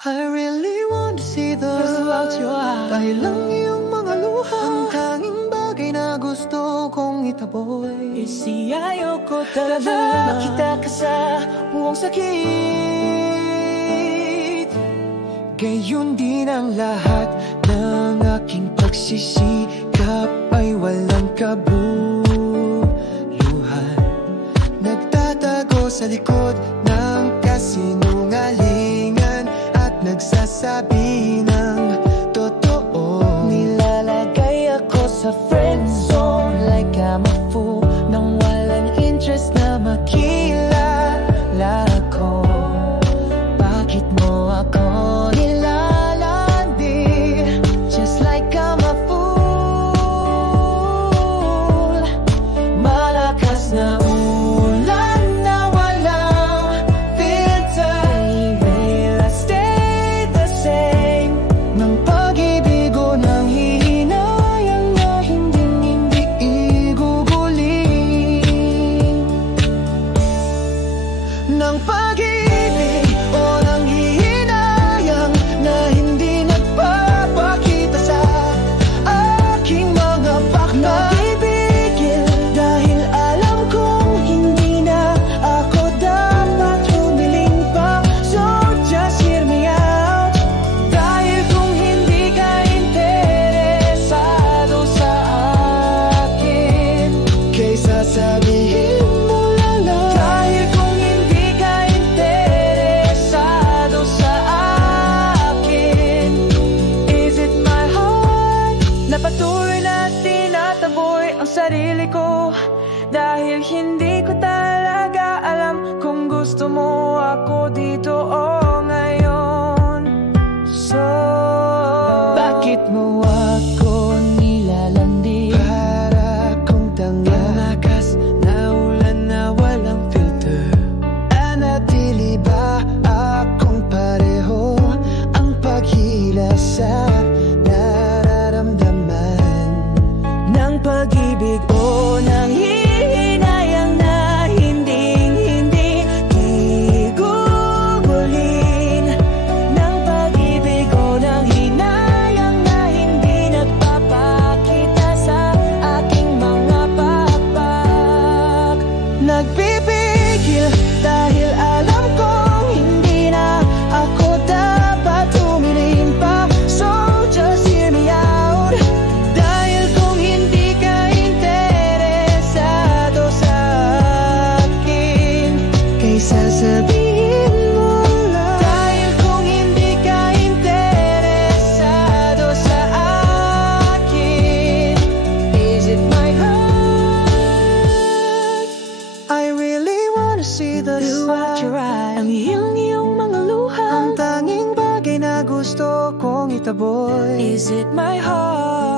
I really want to see the throughout your eyes. Dahil lang iyong mga luha ang tanging bagay na gusto kong itaboy. Isiyayo ko talaga makita ka sa buong sakit. Gayon din ang lahat ng aking pagsisikap ay walang kabuluhan. Nagtatago sa likod ng kasinungalingan at nagsasabi ng totoo. Nilalagay ako sa friend zone like I'm a fool, nang walang interest na makilala ko. Bakit mo ako nilalandi? Just like I'm a fool. Malakas na ulan na walang filter. Will I stay the same? Ng pag-ibig o ng hihinayang na hindi iguguling. Ng pag-ibig o ng hihinayang na hindi nagpapakita sa aking mga pakna. Nagpipigil dahil alam kong hindi na ako dapat humiling pa. So just hear me out. Dahil kung hindi ka interesado sa akin, kaysa sabihin mo lang na. Dahil kung hindi ka interesado sa akin, Is it my heart na patuloy na tinataboy ang sarili ko? Dahil hindi ko talaga alam kung gusto mo ako dito o ngayon. So bakit mo ako nilalandi? Para kung tanga, lakas na ulan na walang filter. Anatili ba akong pareho ang paghila sa nararamdaman ng pag-ibig o ng hihinayang na hindi gugulin? Ng pag-ibig o ng hinayang na hindi nagpapakita sa aking mga pakpak. Nagpipigil dahil alam kong hindi na ako dapat humiling pa. So just hear me out. Dahil kung hindi ka interesado sa akin, kaysa sabihin mo lang. Dahil kung hindi ka interesado sa akin, is it my heart? I really wanna see the Throughout your eyes, ang iyong mga luha, ang tanging bagay na gusto kong itaboy. is it my heart?